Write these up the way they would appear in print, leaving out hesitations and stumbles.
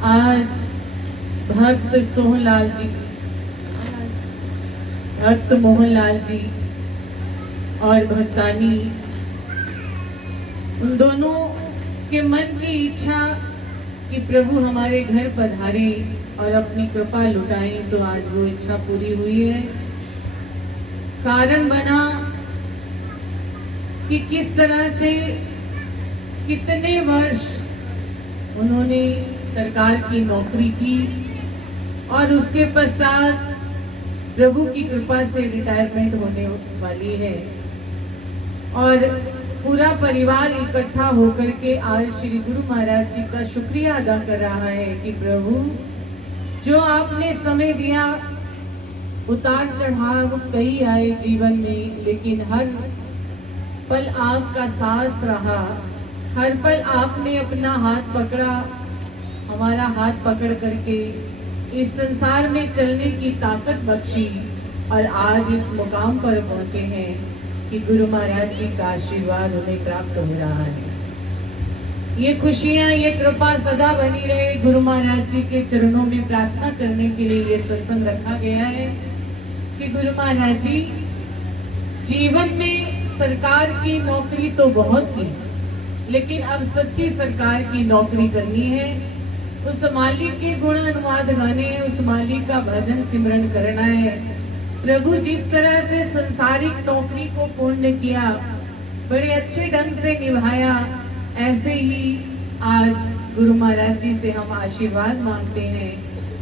आज भक्त सोहनलाल जी, भक्त मोहनलाल जी और भक्तानी, उन दोनों के मन की इच्छा कि प्रभु हमारे घर पधारे और अपनी कृपा लुटाएं, तो आज वो इच्छा पूरी हुई है। कारण बना कि किस तरह से कितने वर्ष उन्होंने सरकार की नौकरी की और उसके पश्चात प्रभु की कृपा से रिटायरमेंट होने वाली है और पूरा परिवार इकट्ठा होकर के आज श्री गुरु महाराज जी का शुक्रिया अदा कर रहा है कि प्रभु जो आपने समय दिया, उतार चढ़ाव कई आए जीवन में, लेकिन हर पल आपका साथ रहा, हर पल आपने अपना हाथ पकड़ा, हमारा हाथ पकड़ करके इस संसार में चलने की ताकत बख्शी और आज इस मुकाम पर पहुंचे हैं कि गुरु महाराज जी का आशीर्वाद उन्हें प्राप्त हो रहा है। ये खुशियां, ये कृपा सदा बनी रहे। गुरु महाराज जी के चरणों में प्रार्थना करने के लिए ये सत्संग रखा गया है कि गुरु महाराज जी, जीवन में सरकार की नौकरी तो बहुत की, लेकिन अब सच्ची सरकार की नौकरी करनी है। उस मालिक के गुण अनुवाद गाने हैं, उस मालिक का भजन सिमरन करना है। प्रभु जिस तरह से संसारिक नौकरी को पूर्ण किया, बड़े अच्छे ढंग से निभाया, ऐसे ही आज गुरु महाराज जी से हम आशीर्वाद मांगते हैं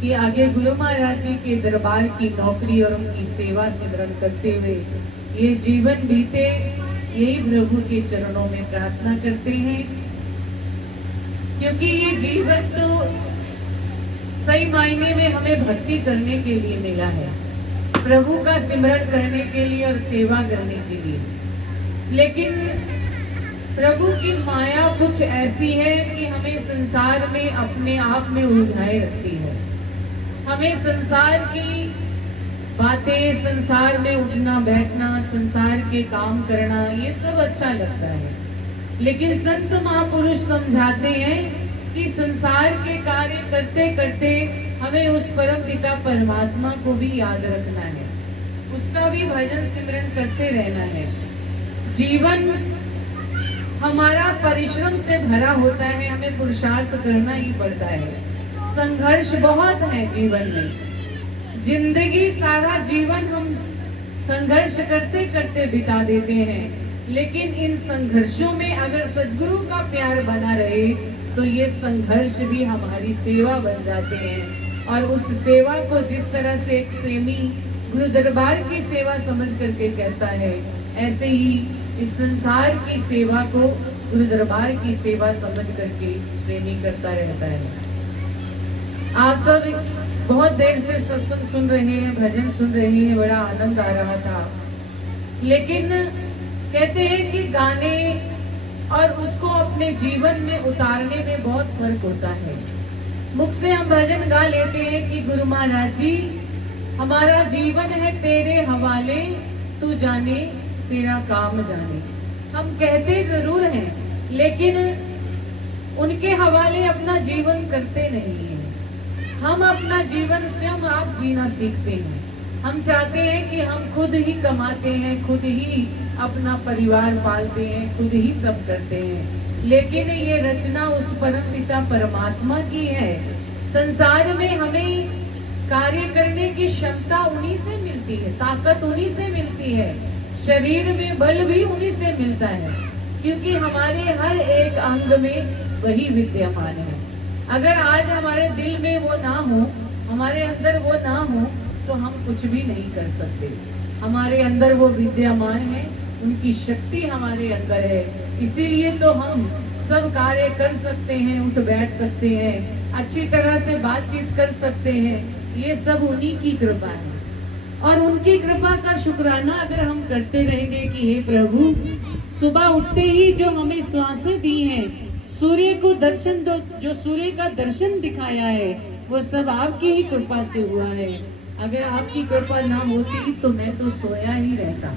कि आगे गुरु महाराज जी के दरबार की नौकरी और उनकी सेवा सिमरन करते हुए ये जीवन बीते, यही प्रभु के चरणों में प्रार्थना करते हैं। क्योंकि ये जीवन तो सही मायने में हमें भक्ति करने के लिए मिला है, प्रभु का सिमरन करने के लिए और सेवा करने के लिए। लेकिन प्रभु की माया कुछ ऐसी है कि हमें संसार में अपने आप में उलझाए रखती है। हमें संसार की बातें, संसार में उठना बैठना, संसार के काम करना, ये सब अच्छा लगता है। लेकिन संत महापुरुष समझाते हैं कि संसार के कार्य करते करते हमें उस परम पिता परमात्मा को भी याद रखना है, उसका भी भजन सिमरन करते रहना है। जीवन हमारा परिश्रम से भरा होता है, हमें पुरुषार्थ करना ही पड़ता है। संघर्ष बहुत है जीवन में, जिंदगी सारा जीवन हम संघर्ष करते करते बिता देते हैं। लेकिन इन संघर्षों में अगर सद्गुरु का प्यार बना रहे तो ये संघर्ष भी हमारी सेवा बन जाते हैं। और उस सेवा को जिस तरह से एक प्रेमी गुरु दरबार की सेवा समझ करके कहता है, ऐसे ही इस संसार की सेवा को गुरु दरबार की सेवा समझ करके प्रेमी करता रहता है। आप सब बहुत देर से सत्संग सुन रहे हैं, भजन सुन रहे हैं, बड़ा आनंद आ रहा था। लेकिन कहते हैं कि गाने और उसको अपने जीवन में उतारने में बहुत फर्क होता है। मुख से हम भजन गा लेते हैं कि गुरु महाराज जी, हमारा जीवन है तेरे हवाले, तू जाने तेरा काम जाने। हम कहते जरूर हैं, लेकिन उनके हवाले अपना जीवन करते नहीं हैं। हम अपना जीवन स्वयं आप जीना सीखते हैं। हम चाहते हैं कि हम खुद ही कमाते हैं, खुद ही अपना परिवार पालते हैं, खुद ही सब करते हैं। लेकिन ये रचना उस परम पिता परमात्मा की है। संसार में हमें कार्य करने की क्षमता उन्हीं से मिलती है, ताकत उन्हीं से मिलती है, शरीर में बल भी उन्हीं से मिलता है, क्योंकि हमारे हर एक अंग में वही विद्यमान है। अगर आज हमारे दिल में वो ना हो, हमारे अंदर वो ना हो, तो हम कुछ भी नहीं कर सकते। हमारे अंदर वो विद्यमान है, उनकी शक्ति हमारे अंदर है, इसीलिए तो हम सब कार्य कर सकते हैं, उठ बैठ सकते हैं, अच्छी तरह से बातचीत कर सकते हैं। ये सब उन्हीं की कृपा है और उनकी कृपा का शुक्राना अगर हम करते रहेंगे कि हे प्रभु, सुबह उठते ही जो हमें श्वासें दी हैं, सूर्य को दर्शन दो, जो सूर्य का दर्शन दिखाया है, वो सब आपकी ही कृपा से हुआ है। अगर आपकी कृपा ना होती तो मैं तो सोया ही रहता।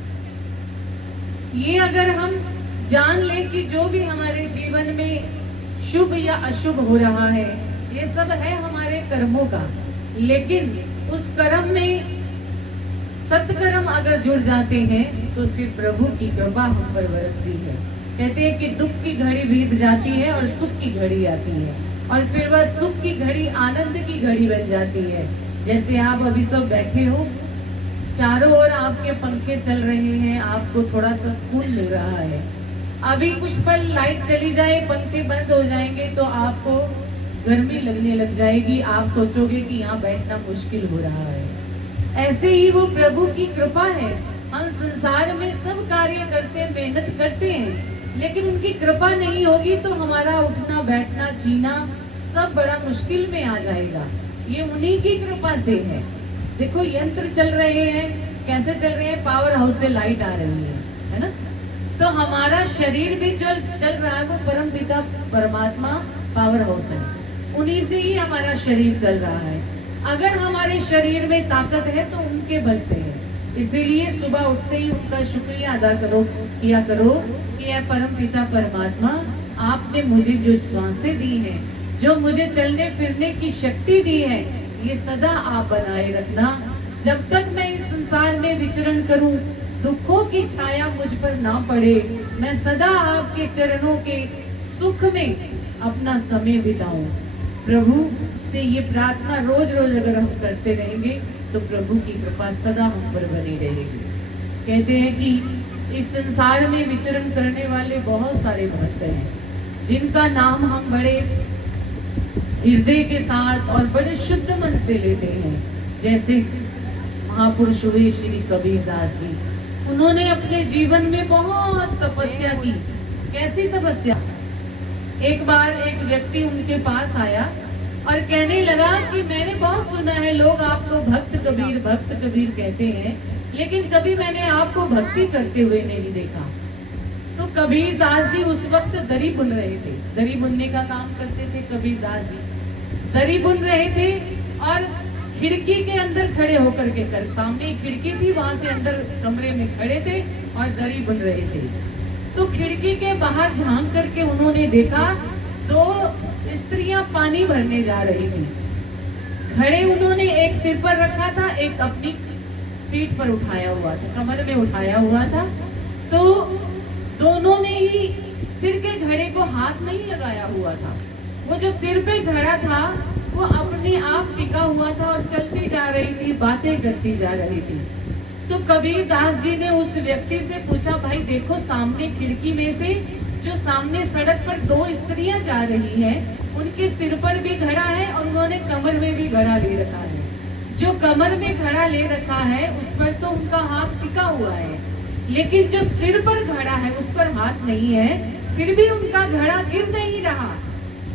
ये अगर हम जान लें कि जो भी हमारे जीवन में शुभ या अशुभ हो रहा है, ये सब है हमारे कर्मों का, लेकिन उस कर्म में सत्कर्म अगर जुड़ जाते हैं तो फिर प्रभु की कृपा हम पर बरसती है। कहते हैं कि दुख की घड़ी बीत जाती है और सुख की घड़ी आती है, और फिर वह सुख की घड़ी आनंद की घड़ी बन जाती है। जैसे आप अभी सब बैठे हो, चारों ओर आपके पंखे चल रहे हैं, आपको थोड़ा सा सुकून मिल रहा है। अभी कुछ पल लाइट चली जाए, पंखे बंद हो जाएंगे तो आपको गर्मी लगने लग जाएगी, आप सोचोगे कि यहाँ बैठना मुश्किल हो रहा है। ऐसे ही वो प्रभु की कृपा है। हम संसार में सब कार्य करते, मेहनत करते हैं, लेकिन उनकी कृपा नहीं होगी तो हमारा उठना बैठना जीना सब बड़ा मुश्किल में आ जाएगा। ये उन्हीं की कृपा से है। देखो यंत्र चल रहे हैं, कैसे चल रहे हैं, पावर हाउस से लाइट आ रही है ना। तो हमारा शरीर भी चल रहा है, वो परम पिता परमात्मा पावर हाउस है, उन्हीं से ही हमारा शरीर चल रहा है। अगर हमारे शरीर में ताकत है तो उनके बल से है। इसीलिए सुबह उठते ही उनका शुक्रिया अदा किया करो कि ऐ परम पिता परमात्मा, आपने मुझे जो सांसें दी हैं, जो मुझे चलने फिरने की शक्ति दी है, ये सदा आप बनाए रखना। जब तक मैं इस संसार में विचरण करूं, दुखों की छाया मुझ पर ना पड़े, मैं सदा आपके चरणों के सुख में अपना समय बिताऊं। प्रभु से ये प्रार्थना रोज रोज अगर हम करते रहेंगे तो प्रभु की कृपा सदा हम पर बनी रहेगी। कहते हैं कि इस संसार में विचरण करने वाले बहुत सारे भक्त हैं, जिनका नाम हम बड़े हृदय के साथ और बड़े शुद्ध मन से लेते हैं। जैसे महापुरुष हुए श्री कबीरदास जी, उन्होंने अपने जीवन में बहुत तपस्या की। कैसी तपस्या? एक बार एक व्यक्ति उनके पास आया और कहने लगा कि मैंने बहुत सुना है, लोग आपको भक्त कबीर कहते हैं, लेकिन कभी मैंने आपको भक्ति करते हुए नहीं देखा। तो कबीरदास जी उस वक्त दरी बुन रहे थे, दरी बुनने का काम करते थे कबीरदास जी। दरी बुन रहे थे और खिड़की के अंदर खड़े होकर के, सामने खिड़की थी, वहां से अंदर कमरे में खड़े थे और दरी बुन रहे थे। तो खिड़की के बाहर झांक करके उन्होंने देखा तो स्त्रियां पानी भरने जा रही थी। घड़े उन्होंने एक सिर पर रखा था, एक अपनी पीठ पर उठाया हुआ था, कमर में उठाया हुआ था। तो दोनों ने ही सिर के घड़े को हाथ नहीं लगाया हुआ था। वो जो सिर पे घड़ा था वो अपने आप टिका हुआ था और चलती जा रही थी, बातें करती जा रही थी। तो कबीरदास जी ने उस व्यक्ति से पूछा, भाई देखो सामने खिड़की में से जो सामने सड़क पर दो स्त्रियां जा रही हैं, उनके सिर पर भी घड़ा है और उन्होंने कमर में भी घड़ा ले रखा है। जो कमर में घड़ा ले रखा है उस पर तो उनका हाथ टिका हुआ है, लेकिन जो सिर पर घड़ा है उस पर हाथ नहीं है, फिर भी उनका घड़ा गिर नहीं रहा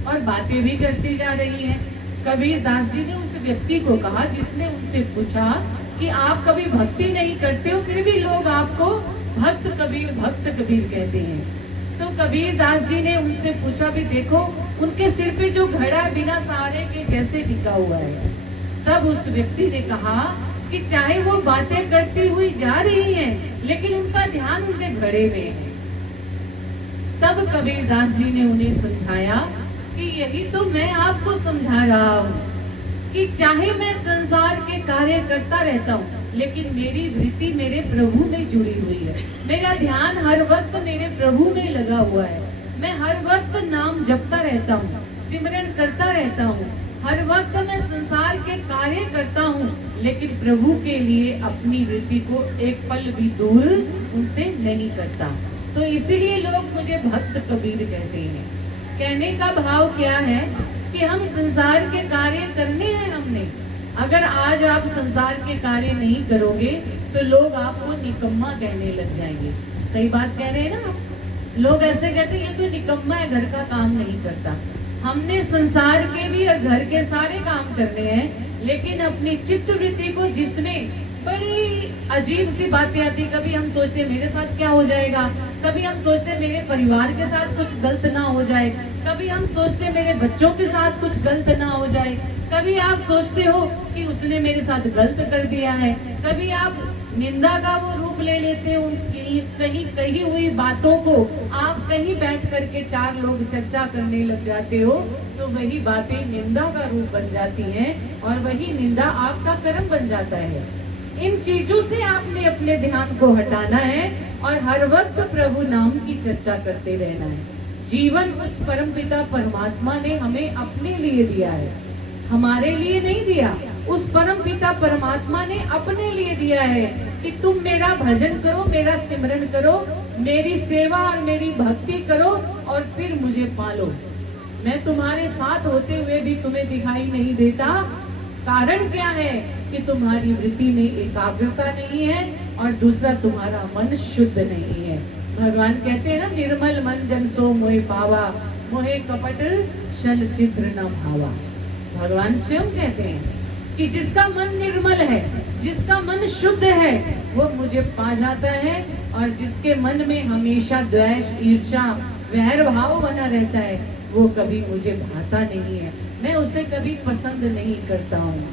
और बातें भी करती जा रही है। कबीरदास जी ने उस व्यक्ति को कहा, जिसने उनसे पूछा कि आप कभी भक्ति नहीं करते हो, फिर भी लोग आपको भक्त कबीर कहते हैं। तो कबीरदास जी ने उनसे पूछा, भी देखो उनके सिर पे जो घड़ा बिना सहारे के कैसे टिका हुआ है। तब उस व्यक्ति ने कहा कि चाहे वो बातें करती हुई जा रही हैं, लेकिन उनका ध्यान उनके घड़े में है। तब कबीरदास जी ने उन्हें समझाया कि यही तो मैं आपको समझा रहा हूँ कि चाहे मैं संसार के कार्य करता रहता हूँ, लेकिन मेरी वृत्ति मेरे प्रभु में जुड़ी हुई है। मेरा ध्यान हर वक्त मेरे प्रभु में लगा हुआ है। मैं हर वक्त नाम जपता रहता हूँ, सिमरन करता रहता हूँ। हर वक्त मैं संसार के कार्य करता हूँ, लेकिन प्रभु के लिए अपनी वृत्ति को एक पल भी दूर उनसे नहीं करता। तो इसीलिए लोग मुझे भक्त कबीर कहते हैं। कहने का भाव क्या है कि हम संसार के कार्य करने हैं हमने। अगर आज आप संसार के कार्य नहीं करोगे तो लोग आपको निकम्मा कहने लग जाएंगे। सही बात कह रहे हैं ना आप? लोग ऐसे कहते हैं ये तो निकम्मा है, घर का काम नहीं करता। हमने संसार के भी और घर के सारे काम करने हैं, लेकिन अपनी चित्त वृत्ति को, जिसमें बड़ी अजीब सी बातें आती, कभी हम सोचते मेरे साथ क्या हो जाएगा, कभी हम सोचते मेरे परिवार के साथ कुछ गलत ना हो जाए, कभी हम सोचते मेरे बच्चों के साथ कुछ गलत ना हो जाए, कभी आप सोचते हो कि उसने मेरे साथ गलत कर दिया है, कभी आप निंदा का वो रूप ले लेते हैं। उनकी कहीं कही हुई बातों को आप कहीं बैठ करके चार लोग चर्चा करने लग जाते हो, तो वही बातें निंदा का रूप बन जाती हैं और वही निंदा आपका कर्म बन जाता है। इन चीजों से आपने अपने ध्यान को हटाना है और हर वक्त प्रभु नाम की चर्चा करते रहना है। जीवन उस परमपिता परमात्मा ने हमें अपने लिए दिया है, हमारे लिए नहीं दिया। उस परमपिता परमात्मा ने अपने लिए दिया है कि तुम मेरा भजन करो, मेरा सिमरन करो, मेरी सेवा और मेरी भक्ति करो और फिर मुझे पालो। मैं तुम्हारे साथ होते हुए भी तुम्हें दिखाई नहीं देता। कारण क्या है कि तुम्हारी वृत्ति में एकाग्रता नहीं है और दूसरा तुम्हारा मन शुद्ध नहीं है। भगवान कहते हैं ना, निर्मल मन जन सो मोहे पावा, मोहे कपट छल सिद्ध न भावा। भगवान स्वयं कहते हैं कि जिसका मन निर्मल है, जिसका मन शुद्ध है, वो मुझे पा जाता है, और जिसके मन में हमेशा द्वेष, ईर्ष्या, वैर भाव बना रहता है, वो कभी मुझे भाता नहीं है, मैं उसे कभी पसंद नहीं करता हूँ।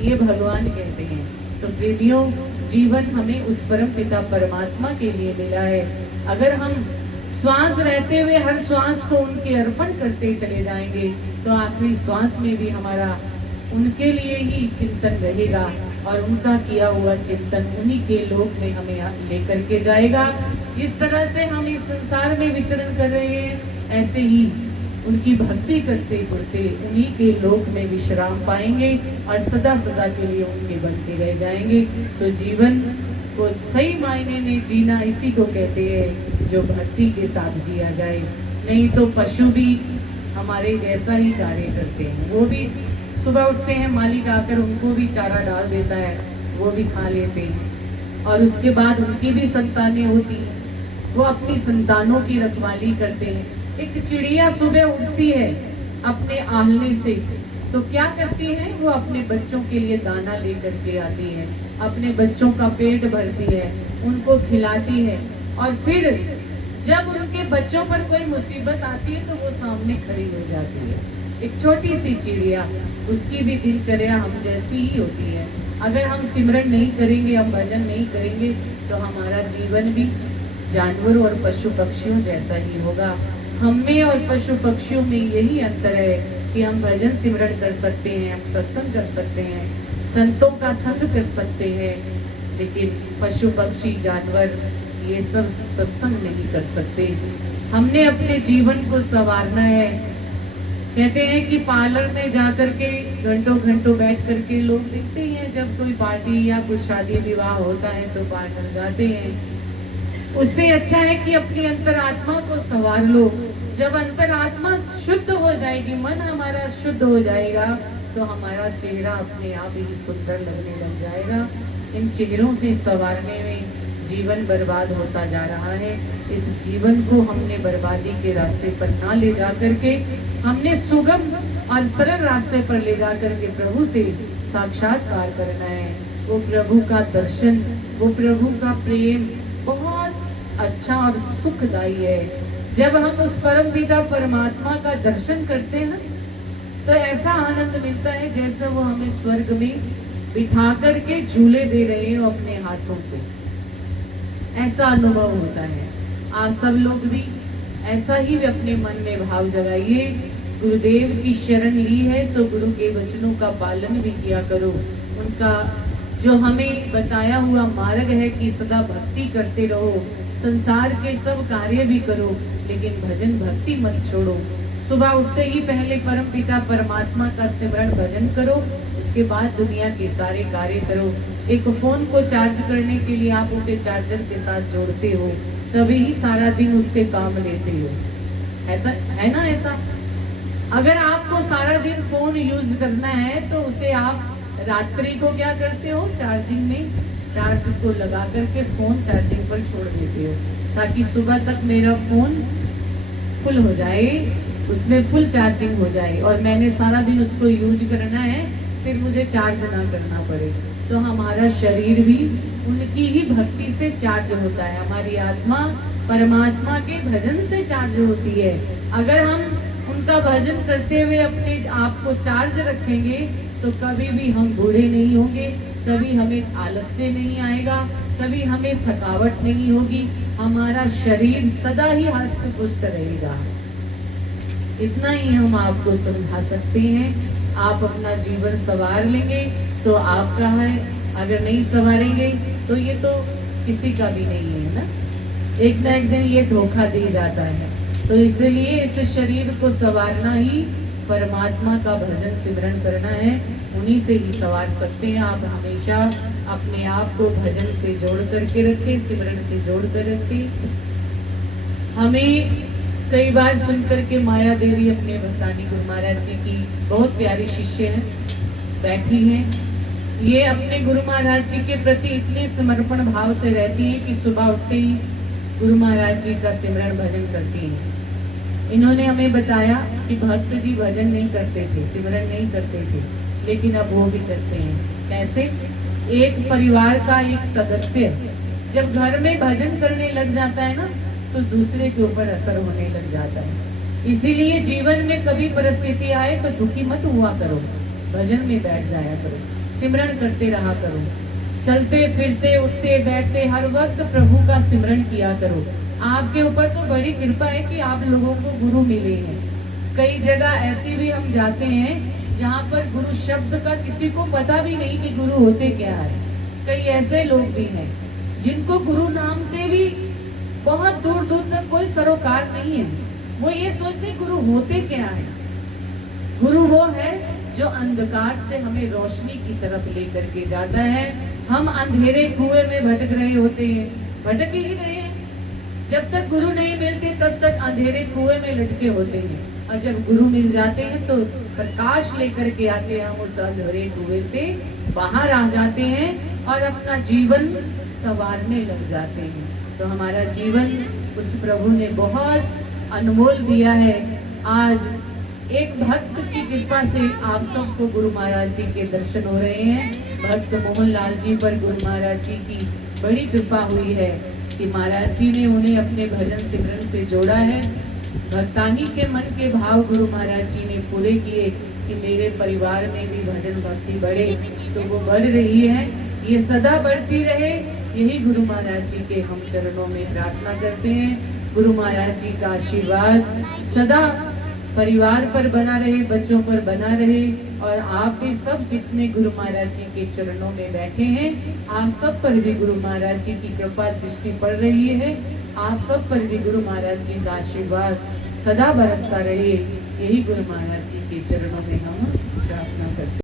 ये भगवान कहते हैं। तो प्रेमियों, जीवन हमें उस परम पिता परमात्मा के लिए मिला है। अगर हम श्वास रहते हुए हर श्वास को उनके अर्पण करते चले जाएंगे, तो आखिरी श्वास में भी हमारा उनके लिए ही चिंतन रहेगा और उनका किया हुआ चिंतन उन्हीं के लोक में हमें लेकर के जाएगा। जिस तरह से हम इस संसार में विचरण कर रहे हैं, ऐसे ही उनकी भक्ति करते करते उन्हीं के लोक में विश्राम पाएंगे और सदा सदा के लिए उनके बनते रह जाएंगे। तो जीवन को सही मायने में जीना इसी को कहते हैं जो भक्ति के साथ जिया जाए। नहीं तो पशु भी हमारे जैसा ही कार्य करते हैं। वो भी सुबह उठते हैं, मालिक आकर उनको भी चारा डाल देता है, वो भी खा लेते हैं और उसके बाद उनकी भी संतानें होती हैं, वो अपनी संतानों की रखवाली करते हैं। एक चिड़िया सुबह उठती है अपने आलने से, तो क्या करती है, वो अपने बच्चों के लिए दाना लेकर के आती है, अपने बच्चों का पेट भरती है, उनको खिलाती है और फिर जब उनके बच्चों पर कोई मुसीबत आती है तो वो सामने खड़ी हो जाती है। एक छोटी सी चिड़िया, उसकी भी दिनचर्या हम जैसी ही होती है। अगर हम सिमरन नहीं करेंगे, हम भजन नहीं करेंगे, तो हमारा जीवन भी जानवरों और पशु पक्षियों जैसा ही होगा। हम में और पशु पक्षियों में यही अंतर है कि हम भजन सिमरन कर सकते हैं, हम सत्संग कर सकते हैं, संतों का संग कर सकते हैं, लेकिन पशु पक्षी जानवर ये सब सत्संग नहीं कर सकते। हमने अपने जीवन को संवारना है। कहते हैं कि पार्लर में जाकर के घंटों घंटों बैठ करके लोग दिखते हैं, जब कोई पार्टी या कुछ शादी विवाह होता है तो पार्लर जाते हैं। उससे अच्छा है कि अपनी अंतरात्मा को संवार लो। जब अंतरात्मा शुद्ध हो जाएगी, मन हमारा शुद्ध हो जाएगा, तो हमारा चेहरा अपने आप ही सुंदर लगने लग जाएगा। इन चेहरों के संवारने में जीवन बर्बाद होता जा रहा है। इस जीवन को हमने बर्बादी के रास्ते पर ना ले जा करके हमने सुगम और सरल रास्ते पर ले जा करके प्रभु से साक्षात्कार करना है। वो प्रभु का दर्शन, वो प्रभु का प्रेम बहुत अच्छा और सुखदायी है। जब हम उस परम पिता परमात्मा का दर्शन करते हैं तो ऐसा आनंद मिलता है जैसे वो हमें स्वर्ग में बिठा करके झूले दे रहे हो अपने हाथों से, ऐसा अनुभव होता है। आप सब लोग भी ऐसा ही अपने मन में भाव जगाइए। गुरुदेव की शरण ली है तो गुरु के वचनों का पालन भी किया करो। उनका जो हमें बताया हुआ मार्ग है कि सदा भक्ति करते रहो, संसार के सब कार्य भी करो, लेकिन भजन भक्ति मत छोड़ो। सुबह उठते ही पहले परम पिता परमात्मा का सिमरन भजन करो, उसके बाद दुनिया के सारे कार्य करो। एक फोन को चार्ज करने के लिए आप उसे चार्जर के साथ जोड़ते हो, तभी ही सारा दिन उससे काम लेते हो, है ना ऐसा? अगर आपको सारा दिन फोन यूज करना है तो उसे आप रात्रि को क्या करते हो, चार्जिंग में चार्ज को लगा करके फोन चार्जिंग पर छोड़ देते हो, ताकि सुबह तक मेरा फोन फुल हो जाए, उसमें फुल चार्जिंग हो जाए और मैंने सारा दिन उसको यूज करना है, फिर मुझे चार्ज ना करना पड़े। तो हमारा शरीर भी उनकी ही भक्ति से चार्ज होता है, हमारी आत्मा परमात्मा के भजन से चार्ज होती है। अगर हम उनका भजन करते हुए अपने आप को चार्ज रखेंगे तो कभी भी हम बूढ़े नहीं होंगे, कभी हमें आलस्य नहीं आएगा, कभी हमें थकावट नहीं होगी, हमारा शरीर सदा ही हष्ट पुष्ट रहेगा। इतना ही हम आपको समझा सकते हैं। आप अपना जीवन संवार लेंगे तो आपका है, अगर नहीं संवारेंगे तो ये तो किसी का भी नहीं है ना। एक ना एक दिन ये धोखा दे जाता है। तो इसलिए इस शरीर को संवारना ही परमात्मा का भजन सिमरन करना है, उन्हीं से ही संवार सकते हैं। आप हमेशा अपने आप को भजन से जोड़ करके रखें, सिमरन से जोड़ कर रखें। हमें कई बार सुनकर के माया देवी अपने भक्तानी गुरु महाराज जी की बहुत प्यारी शिष्य है, बैठी हैं। ये अपने गुरु महाराज जी के प्रति इतने समर्पण भाव से रहती हैं कि सुबह उठते ही गुरु महाराज जी का सिमरन भजन करती हैं। इन्होंने हमें बताया कि भक्त जी भजन नहीं करते थे, सिमरन नहीं करते थे, लेकिन अब वो भी करते हैं। कैसे? एक परिवार का एक सदस्य जब घर में भजन करने लग जाता है ना, तो दूसरे के ऊपर असर होने लग जाता है। इसीलिए जीवन में कभी परिस्थिति आए तो दुखी मत हुआ करो, भजन में बैठ जाया करो, सिमरन करते रहा करो। चलते फिरते उठते बैठते हर वक्त प्रभु का सिमरन किया करो। आपके ऊपर तो बड़ी कृपा है कि आप लोगों को गुरु मिले हैं। कई जगह ऐसी भी हम जाते हैं जहाँ पर गुरु शब्द का किसी को पता भी नहीं कि गुरु होते क्या है। कई ऐसे लोग भी हैं जिनको गुरु नाम से भी बहुत दूर दूर तक कोई सरोकार नहीं है। वो ये सोचते गुरु होते क्या है। गुरु वो है जो अंधकार से हमें रोशनी की तरफ लेकर के जाता है। हम अंधेरे कुएं में भटक रहे होते हैं, भटक ही रहे हैं। जब तक गुरु नहीं मिलते तब तक अंधेरे कुएं में लटके होते हैं, और जब गुरु मिल जाते हैं तो प्रकाश लेकर के आते हैं। हम उस अंधेरे कुएं से बाहर आ जाते हैं और अपना जीवन संवारने लग जाते हैं। तो हमारा जीवन उस प्रभु ने बहुत अनमोल दिया है। आज एक भक्त की कृपा से आप सबको गुरु महाराज जी के दर्शन हो रहे हैं। भक्त मोहन लाल जी पर गुरु महाराज जी की बड़ी कृपा हुई है कि महाराज जी ने उन्हें अपने भजन सिमरन से जोड़ा है। भक्तानी के मन के भाव गुरु महाराज जी ने पूरे किए कि मेरे परिवार में भी भजन भक्ति बढ़े, तो वो बढ़ रही है, ये सदा बढ़ती रहे। यही गुरु महाराज जी के हम चरणों में प्रार्थना करते हैं। गुरु महाराज जी का आशीर्वाद सदा परिवार पर बना रहे, बच्चों पर बना रहे, और आप भी सब जितने गुरु महाराज जी के चरणों में बैठे हैं, आप सब पर भी गुरु महाराज जी की कृपा दृष्टि पड़ रही है। आप सब पर भी गुरु महाराज जी का आशीर्वाद सदा बरसता रहे। यही गुरु महाराज जी के चरणों में हम प्रार्थना करते हैं।